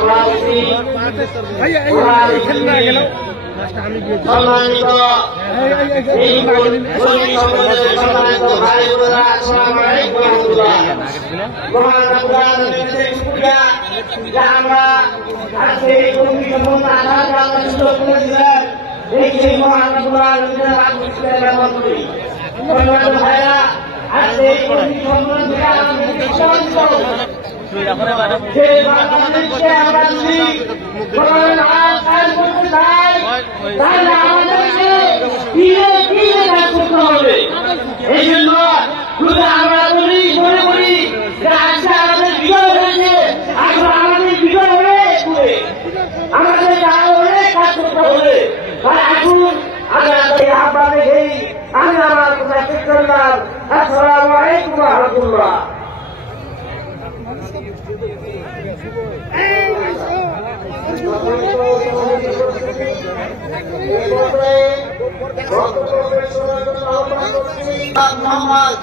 সভাপতি সম্মানিত এই সম্মানিত ভাই বোনেরা, আসসালামু আলাইকুম ওয়া রাহমাতুল্লাহ। মহান আল্লাহর শুকরিয়া যে আমরা আজকে এই কমিটি সম্বন্ধে আসার সুযোগ করে দিলেন। এই মহান আল্লাহর মেহমান করি। সম্মানিত ভাইরা, আজকে এই কমিটি সম্বন্ধে যে বাংলাদেশকে আমরা যদি করতে চাই তাহলে আমাদেরকে ধীরে ধীরে কাজ করতে হবে। এই জন্য যদি আমরা যদি মনে করি যে আজকে আমাদের বিজয় হয়েছে, এখন আমাদের বিজয় হয়ে আমাদের কাজ করতে হবে। এখন আমাদের আহ্বানে আমি আমার কথা শেষ করলাম। আসসালামু আলাইকুম ওয়া রাহমাতুল্লাহ। মোহাম্মদ